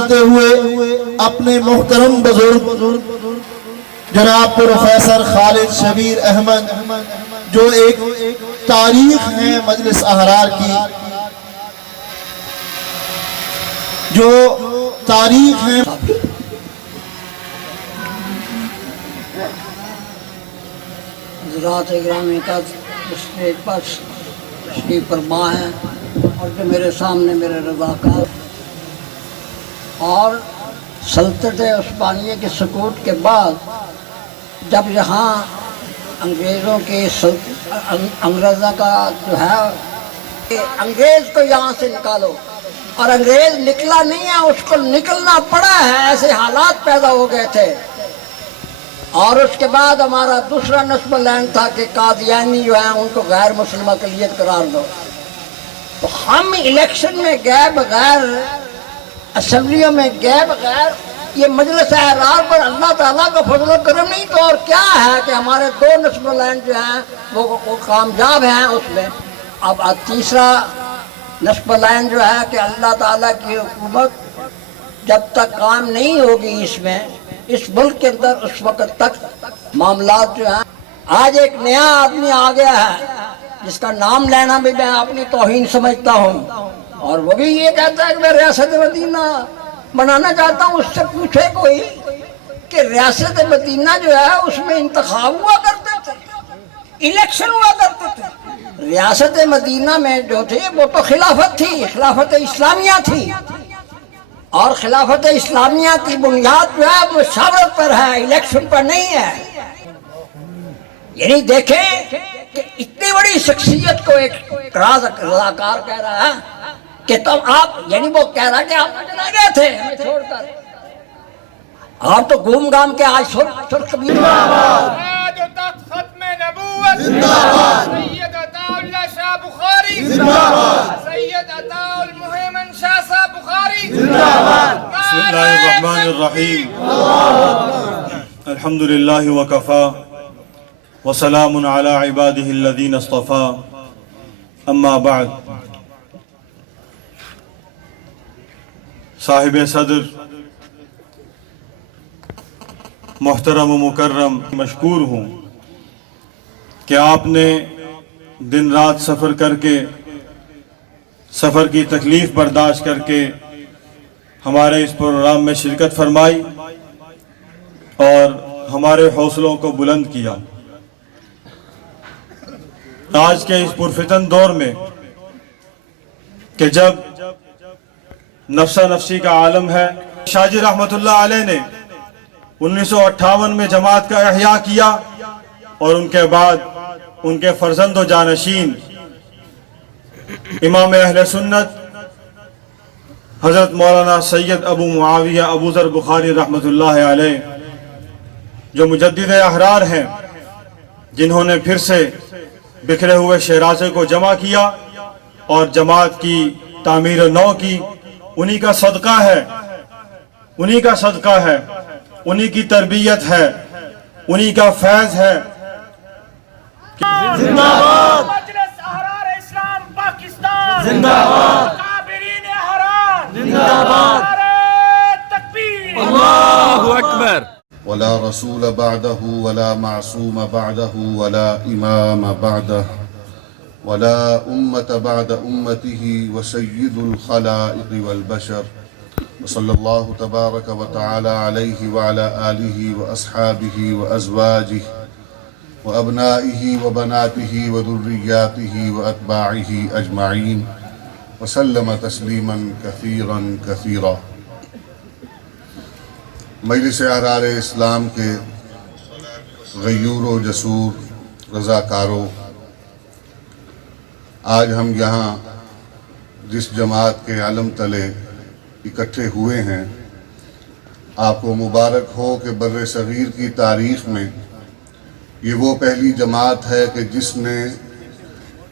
کرتے ہوئے اپنے محترم بزرگ جناب پروفیسر خالد شبیر احمد جو ایک تاریخ ہے مجلس احرار کی، جو تاریخ ہے حضرات گرامی کا اسٹیج پر تشریف فرما ہے، اور جو میرے سامنے میرے رضاکار اور سلطنت عثمانیہ کے سقوط کے بعد جب یہاں انگریزوں کے انگریزوں کا جو ہے کہ انگریز کو یہاں سے نکالو، اور انگریز نکلا نہیں ہے، اس کو نکلنا پڑا ہے، ایسے حالات پیدا ہو گئے تھے۔ اور اس کے بعد ہمارا دوسرا نصب العین تھا کہ قادیانی جو ہیں ان کو غیر مسلم اقلیت قرار دو، تو ہم الیکشن میں گئے بغیر، اسمبلیوں میں گئے بغیر، یہ مجلس احرار پر اللہ تعالیٰ کا فضل و کرم نہیں تو اور کیا ہے کہ ہمارے دو نصب العین جو ہیں وہ کامیاب ہیں اس میں۔ اب تیسرا نصب العین جو ہے کہ اللہ تعالیٰ کی حکومت جب تک قائم نہیں ہوگی اس ملک کے اندر، اس وقت تک معاملات جو ہیں۔ آج ایک نیا آدمی آ گیا ہے جس کا نام لینا بھی میں اپنی توہین سمجھتا ہوں، اور وہ بھی یہ کہتا ہے کہ میں ریاست مدینہ بنانا چاہتا ہوں۔ اس سے پوچھے کوئی کہ ریاست مدینہ جو ہے اس میں انتخاب ہوا کرتے تھے، الیکشن ہوا کرتے تھے۔ ریاست مدینہ میں جو تھی وہ تو خلافت تھی، خلافت اسلامیہ تھی، اور خلافت اسلامیہ کی بنیاد جو ہے وہ مشاورت پر ہے، الیکشن پر نہیں ہے۔ یعنی دیکھیں کہ اتنی بڑی شخصیت کو ایک رضاکار کہہ رہا ہے کہ تم آپ، یعنی وہ کہہ رہا کہ آپ چلا گئے تھے ہمیں چھوڑ کر، آپ تو گھوم گام کے آج سرخ بھی ختم نبوت زندہ باد، سید عطا اللہ شاہ بخاری زندہ باد، سید عطا المہیمن شاہ صاحب بخاری زندہ باد۔ بسم اللہ الرحمن الرحیم، الحمد للہ وکفا وسلام علی عبادہ الذین اصطفا، اما بعد۔ صاحب صدر محترم و مکرم، مشکور ہوں کہ آپ نے دن رات سفر کر کے، سفر کی تکلیف برداشت کر کے ہمارے اس پروگرام میں شرکت فرمائی اور ہمارے حوصلوں کو بلند کیا۔ آج کے اس پرفتن دور میں کہ جب نفسا نفسی کا عالم ہے، شاہ جی رحمت اللہ علیہ نے 1958 میں جماعت کا احیاء کیا، اور ان کے بعد ان کے فرزند و جانشین امام اہل سنت حضرت مولانا سید ابو معاویہ ابو ذر بخاری رحمت اللہ علیہ، جو مجدد احرار ہیں، جنہوں نے پھر سے بکھرے ہوئے شیرازے کو جمع کیا اور جماعت کی تعمیر نو کی، انہی کا صدقہ ہے، انہی کا صدقہ ہے، انہی کی تربیت ہے، انہی کا فیض ہے۔ زندہ باد مجلس احرار اسلام پاکستان، زندہ باد کابرین احرار، زندہ باد، نعرہ تکبیر، اللہ اکبر۔ ولا رسول بعده ولا معصوم بعده ولا امام بعده ولا امة بعد امته وسيد الخلائق والبشر، وصلى الله تبارك وتعالى عليه وعلى آله وأصحابه وأزواجه وأبنائه وبناته وذرياته وأتباعه أجمعين وسلم تسليما كثيرا كثيرا۔ مجلس احرار اسلام کے غیور و جسور رضاکاروں، آج ہم یہاں جس جماعت کے علم تلے اکٹھے ہوئے ہیں، آپ کو مبارک ہو کہ بر صغیر کی تاریخ میں یہ وہ پہلی جماعت ہے کہ جس نے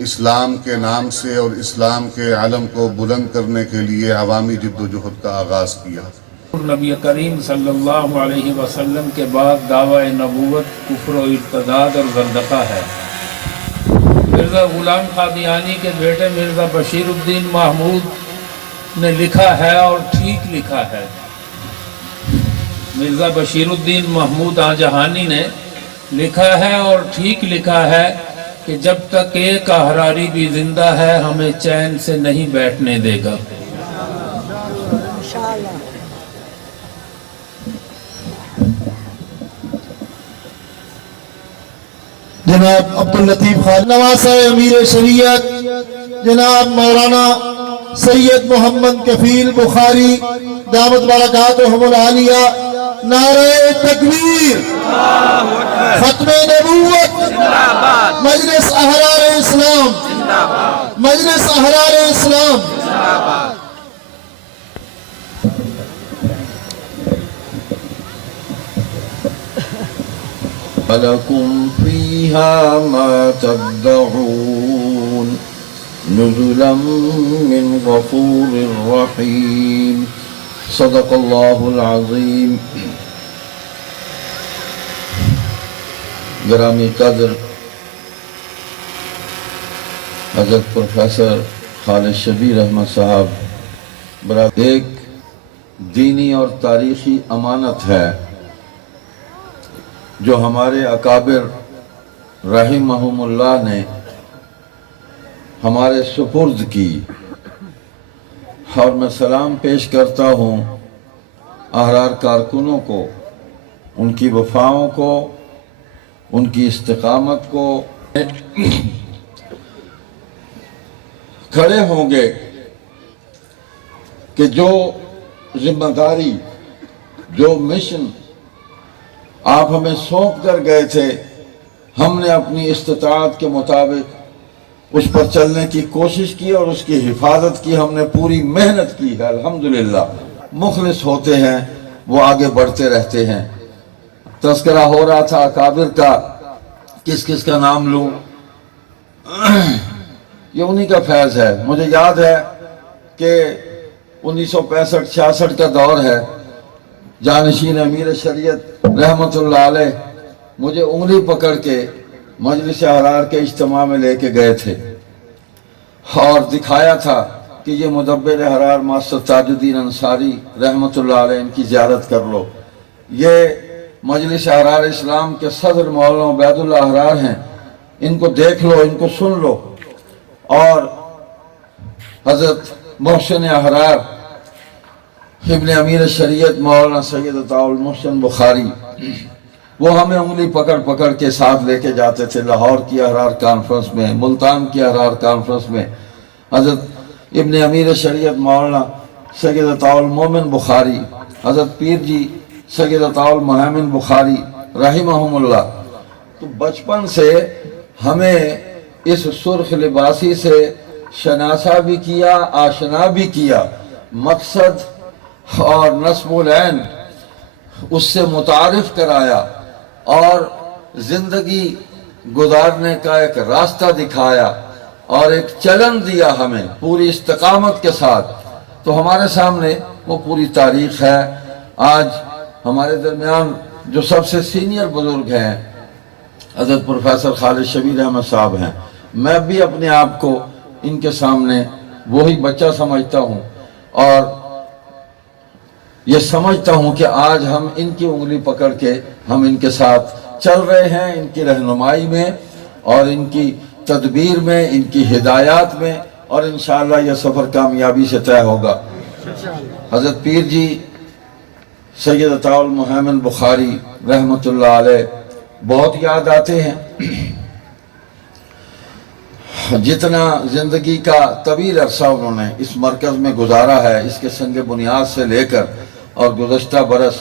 اسلام کے نام سے اور اسلام کے علم کو بلند کرنے کے لیے عوامی جد و جہد کا آغاز کیا۔ نبی کریم صلی اللہ علیہ وسلم کے بعد دعویٰ نبوت کفر و ارتداد اور زندقہ ہے۔ مرزا غلام قادیانی کے بیٹے مرزا بشیر الدین محمود نے لکھا ہے اور ٹھیک لکھا ہے۔ مرزا بشیر الدین محمود آجہانی نے لکھا ہے اور ٹھیک لکھا ہے کہ جب تک ایک احراری بھی زندہ ہے ہمیں چین سے نہیں بیٹھنے دے گا۔ جناب عبداللطیف خان نواسہ امیر شریعت جناب مولانا سید محمد کفیل بخاری دامت برکاتہم العالیہ، نعرہ تکبیر، ختم نبوت، مجلس احرار اسلام، مجلس احرار اسلام۔ ولكم فيها ما تدعون نزلا من غفور رحيم صدق الله العظيم۔ گرامی قدر حضرت پروفیسر خالد شبیر احمد صاحب، ایک دینی اور تاریخی امانت ہے جو ہمارے اکابر رحمہم اللہ نے ہمارے سپرد کی، اور میں سلام پیش کرتا ہوں احرار کارکنوں کو، ان کی وفاؤں کو، ان کی استقامت کو۔ کھڑے ہوں گے کہ جو ذمہ داری، جو مشن آپ ہمیں سونپ کر گئے تھے، ہم نے اپنی استطاعت کے مطابق اس پر چلنے کی کوشش کی اور اس کی حفاظت کی، ہم نے پوری محنت کی ہے الحمدللہ۔ مخلص ہوتے ہیں وہ آگے بڑھتے رہتے ہیں۔ تذکرہ ہو رہا تھا اکابر کا، کس کس کا نام لوں؟ یہ انہی کا فیض ہے۔ مجھے یاد ہے کہ 1965-66 کا دور ہے، جانشین امیر شریعت رحمت اللہ علیہ مجھے انگلی پکڑ کے مجلس احرار کے اجتماع میں لے کے گئے تھے اور دکھایا تھا کہ یہ مدبر احرار ماسٹر تاج الدین انصاری رحمت اللہ علیہ، ان کی زیارت کر لو۔ یہ مجلس احرار اسلام کے صدر مولانا عبید اللہ احرار ہیں، ان کو دیکھ لو، ان کو سن لو۔ اور حضرت محسن احرار ابن امیر شریعت مولانا سید عطاء المحسن بخاری، وہ ہمیں انگلی پکڑ پکڑ کے ساتھ لے کے جاتے تھے لاہور کی احرار کانفرنس میں، ملتان کی احرار کانفرنس میں۔ حضرت ابن امیر شریعت مولانا سید عطاء المومن بخاری، حضرت پیر جی سید عطاء المحمن بخاری رحمہم اللہ۔ تو بچپن سے ہمیں اس سرخ لباسی سے شناسا بھی کیا، آشنا بھی کیا، مقصد اور نصب العین اس سے متعارف کرایا اور زندگی گزارنے کا ایک راستہ دکھایا اور ایک چلن دیا ہمیں پوری استقامت کے ساتھ۔ تو ہمارے سامنے وہ پوری تاریخ ہے۔ آج ہمارے درمیان جو سب سے سینئر بزرگ ہیں حضرت پروفیسر خالد شبیر احمد صاحب ہیں، میں بھی اپنے آپ کو ان کے سامنے وہی بچہ سمجھتا ہوں اور یہ سمجھتا ہوں کہ آج ہم ان کی انگلی پکڑ کے ہم ان کے ساتھ چل رہے ہیں، ان کی رہنمائی میں اور ان کی تدبیر میں، ان کی ہدایات میں، اور انشاءاللہ یہ سفر کامیابی سے طے ہوگا۔ حضرت پیر جی سید عطاء المحمن بخاری رحمت اللہ علیہ بہت یاد آتے ہیں۔ جتنا زندگی کا طویل عرصہ انہوں نے اس مرکز میں گزارا ہے، اس کے سنگ بنیاد سے لے کر، اور گزشتہ برس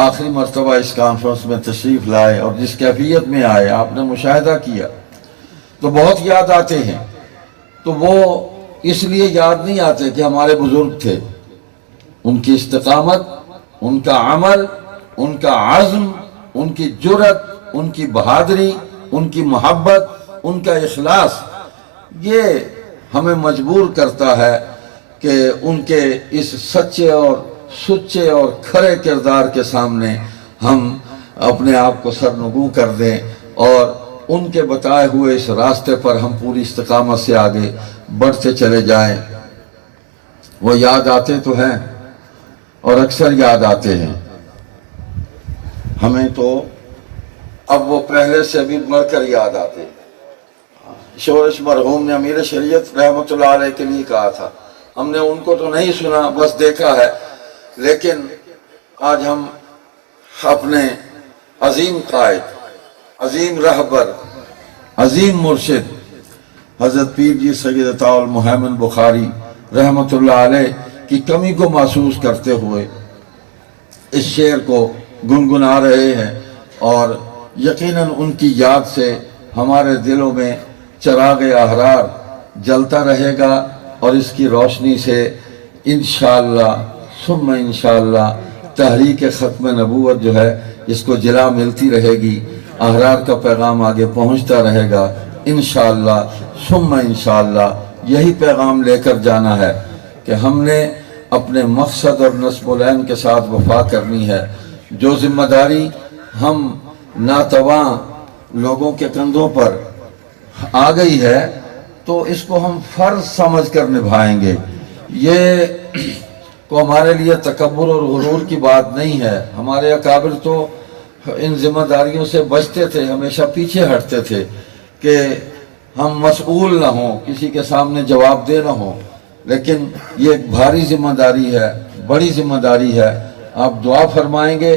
آخری مرتبہ اس کانفرنس میں تشریف لائے اور جس کیفیت میں آئے آپ نے مشاہدہ کیا، تو بہت یاد آتے ہیں۔ تو وہ اس لیے یاد نہیں آتے کہ ہمارے بزرگ تھے، ان کی استقامت، ان کا عمل، ان کا عزم، ان کی جرت، ان کی بہادری، ان کی محبت، ان کا اخلاص، یہ ہمیں مجبور کرتا ہے کہ ان کے اس سچے اور سچے اور کھرے کردار کے سامنے ہم اپنے آپ کو سرنگو کر دیں اور ان کے بتائے ہوئے اس راستے پر ہم پوری استقامت سے آگے بڑھتے چلے جائیں۔ وہ یاد آتے تو ہیں اور اکثر یاد آتے ہیں ہمیں، تو اب وہ پہلے سے بھی بڑھ کر یاد آتے ہیں۔ شورش مرحوم نے امیر شریعت رحمۃ اللہ علیہ کے لیے کہا تھا، ہم نے ان کو تو نہیں سنا، بس دیکھا ہے، لیکن آج ہم اپنے عظیم قائد، عظیم رہبر، عظیم مرشد حضرت پیر جی سید عطا المحمد بخاری رحمۃ اللہ علیہ کی کمی کو محسوس کرتے ہوئے اس شعر کو گنگنا رہے ہیں، اور یقیناً ان کی یاد سے ہمارے دلوں میں چراغ احرار جلتا رہے گا، اور اس کی روشنی سے انشاءاللہ ثم انشاءاللہ تحریک ختم نبوت جو ہے اس کو جلا ملتی رہے گی، احرار کا پیغام آگے پہنچتا رہے گا انشاءاللہ ثم انشاءاللہ۔ یہی پیغام لے کر جانا ہے کہ ہم نے اپنے مقصد اور نصب العین کے ساتھ وفا کرنی ہے۔ جو ذمہ داری ہم ناتواں لوگوں کے کندھوں پر آ گئی ہے تو اس کو ہم فرض سمجھ کر نبھائیں گے۔ یہ کو ہمارے لیے تکبر اور غرور کی بات نہیں ہے۔ ہمارے اکابر تو ان ذمہ داریوں سے بچتے تھے، ہمیشہ پیچھے ہٹتے تھے کہ ہم مسئول نہ ہوں، کسی کے سامنے جواب دہ نہ ہوں، لیکن یہ ایک بھاری ذمہ داری ہے، بڑی ذمہ داری ہے۔ آپ دعا فرمائیں گے،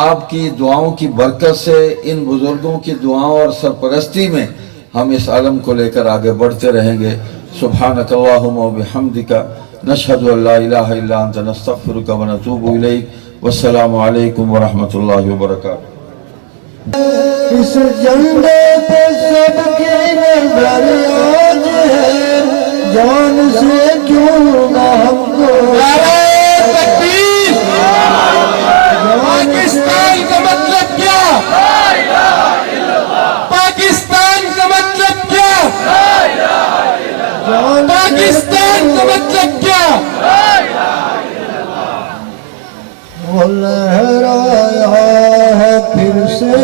آپ کی دعاؤں کی برکت سے، ان بزرگوں کی دعاؤں اور سرپرستی میں ہم اس عالم کو لے کر آگے بڑھتے رہیں گے۔ سبحانک اللہم و بحمدک، نشہد ان لا الہ الا انت، نستغفرک و نتوب الیک، والسلام علیکم ورحمۃ اللہ وبرکاتہ۔ اس جھنڈے پہ سب کی نظر آج ہے، جان سے کیوں نہ ہم کو پاکستان کا مطلب کیا؟ پاکستان کا مطلب کیا؟ پاکستان کا مطلب کیا؟ وہ لہرایا ہے پھر سے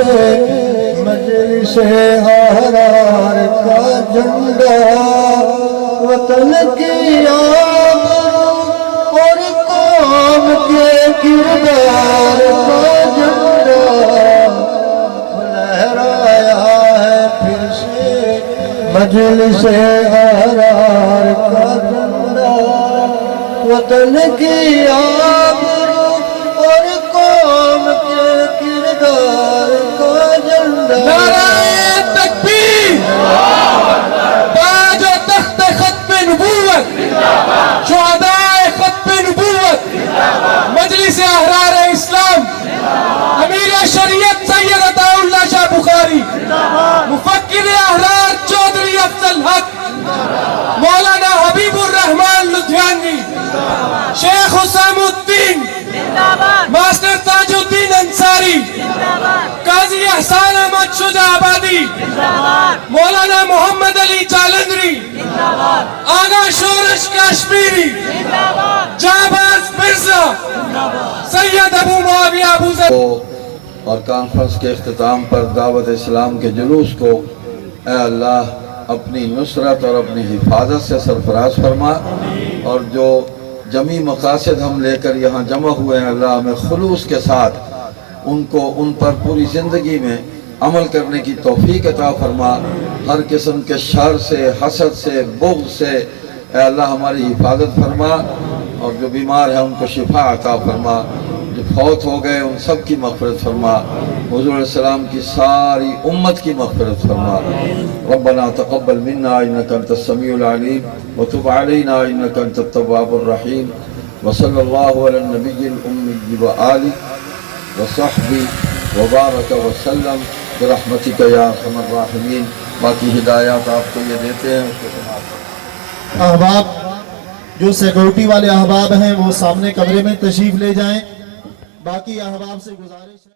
مجلس احرار کا جھنڈا، وطن کی آبرو اور قوم کے کردار کا جھنڈا، لہرایا ہے پھر سے مجلس احرار کا جھنڈا، وطن کی آبرو اور قوم کے کردار کا جھنڈا۔ نعرہ تکبیر، تاج و تخت ختم نبوت، شہدائے ختم نبوت، مجلس احرار اسلام، امیر شریعت سید عطا اللہ شاہ بخاری، مفکر احرار چودھری افضل حق، مولانا حبیب الرحمن لدھیانوی، شیخ حسام الدین، ماسٹر تاج الدین انصاری، قاضی احسان احمد شجاع آبادی، مولانا محمد علی جالندری، آغا شورش کاشمیری، جہباز مرزا، سید ابو معاویہ ابو ذر اور کانفرنس کے اختتام پر دعوت اسلام کے جلوس کو اے اللہ اپنی نصرت اور اپنی حفاظت سے سرفراز فرما، اور جو جمی مقاصد ہم لے کر یہاں جمع ہوئے ہیں اللہ ہمیں خلوص کے ساتھ ان پر پوری زندگی میں عمل کرنے کی توفیق عطا فرما۔ ہر قسم کے شر سے، حسد سے، بغض سے اے اللہ ہماری حفاظت فرما، اور جو بیمار ہیں ان کو شفا عطا فرما، جو فوت ہو گئے ان سب کی مغفرت فرما، حضور علیہ السلام کی ساری امت کی مغفرت فرما۔ ربنا تقبل منا انك انت السميع العليم وتب علينا انك انت التواب الرحيم، وصلى الله على النبي الامي وآله وصحبه وبارك وسلم برحمتك يا ارحم الراحمين۔ باقی ہدایات آپ کو یہ دیتے ہیں، اس کو سماعت۔ احباب جو سیکورٹی والے احباب ہیں وہ سامنے کمرے میں تشریف لے جائیں، باقی احباب سے گزارش ہے